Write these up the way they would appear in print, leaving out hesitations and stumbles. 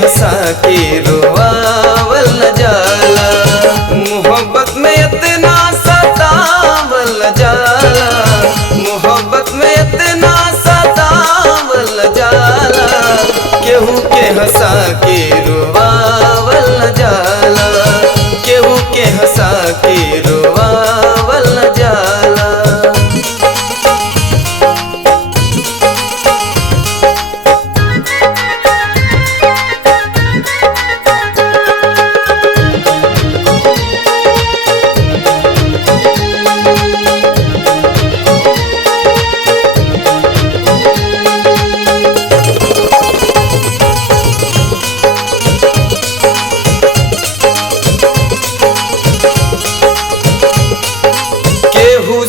हंसा के रोआवल न जाला। मोहब्बत में इतना सतावल न जाला, मोहब्बत में इतना सतावल न जाला। केहू के हंसा के रोआवल न जाला, केहू के हंसा के रोआवल न जाला।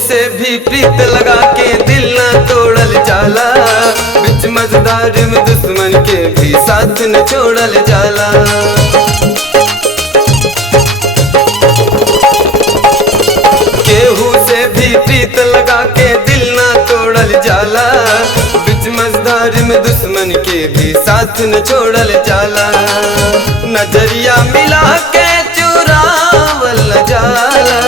से भी प्रीत लगा के दिल न तोड़ल जाला, बिच मझधार में दुश्मन के भी साथ न छोड़ल जाला। केहू से भी प्रीत लगा के दिल न तोड़ल जाला, बिच मझधार में दुश्मन के भी साथ न छोड़ल जाला। नजरिया मिला के चुरावल न जाला,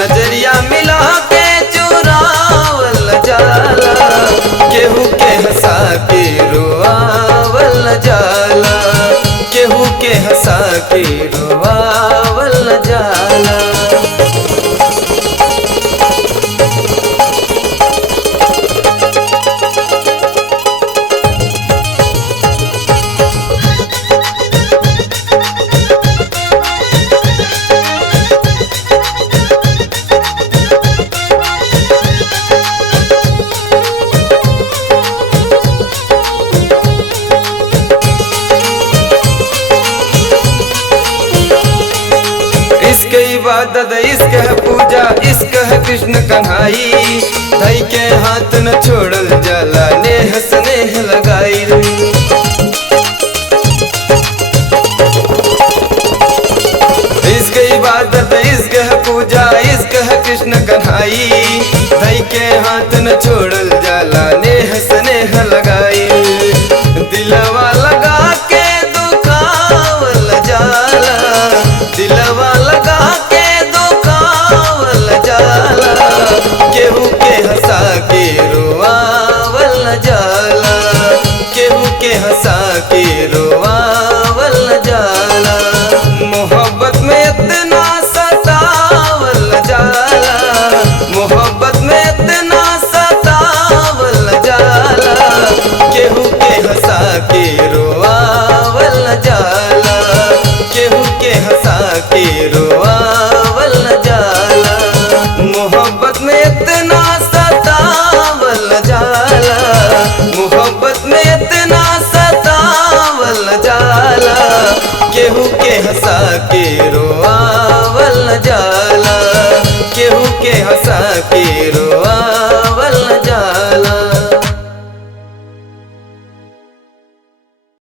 नजरिया मिला के चुरावल जाला। केहू के हंसा के रोआवल जाला, केहू के हंसा के रोआवल जाला। इश्क इबादत, इश्क है पूजा, इश्क है कृष्ण कन्हाई। धई के हाथ न छोड़ल जाला, नेह स्नेह लगाई। इश्क इबादत, इश्क है पूजा, इश्क है कृष्ण कन्हाई। धई के हाथ न छोड़ल जाला, नेह स्नेह लगाई। दिलवा लगा के दुखावल जाला, दिलवा लगा के दुखावल जाला। केहू के हंसा के रोआवल जाला, केहू के हंसा के रोआवल जाला। मोहब्बत में इतना सतावल जाला, मोहब्बत में इतना सतावल जाला। केहू के हंसा के रोआवल जाला, केहू के हंसा के रोआवल जाला। मोहब्बत में इतना सतावल जाला, मोहब्बत में इतना सतावल जाला। केहू के हंसा के रोआवल जाला, केहू के हंसा के रोआ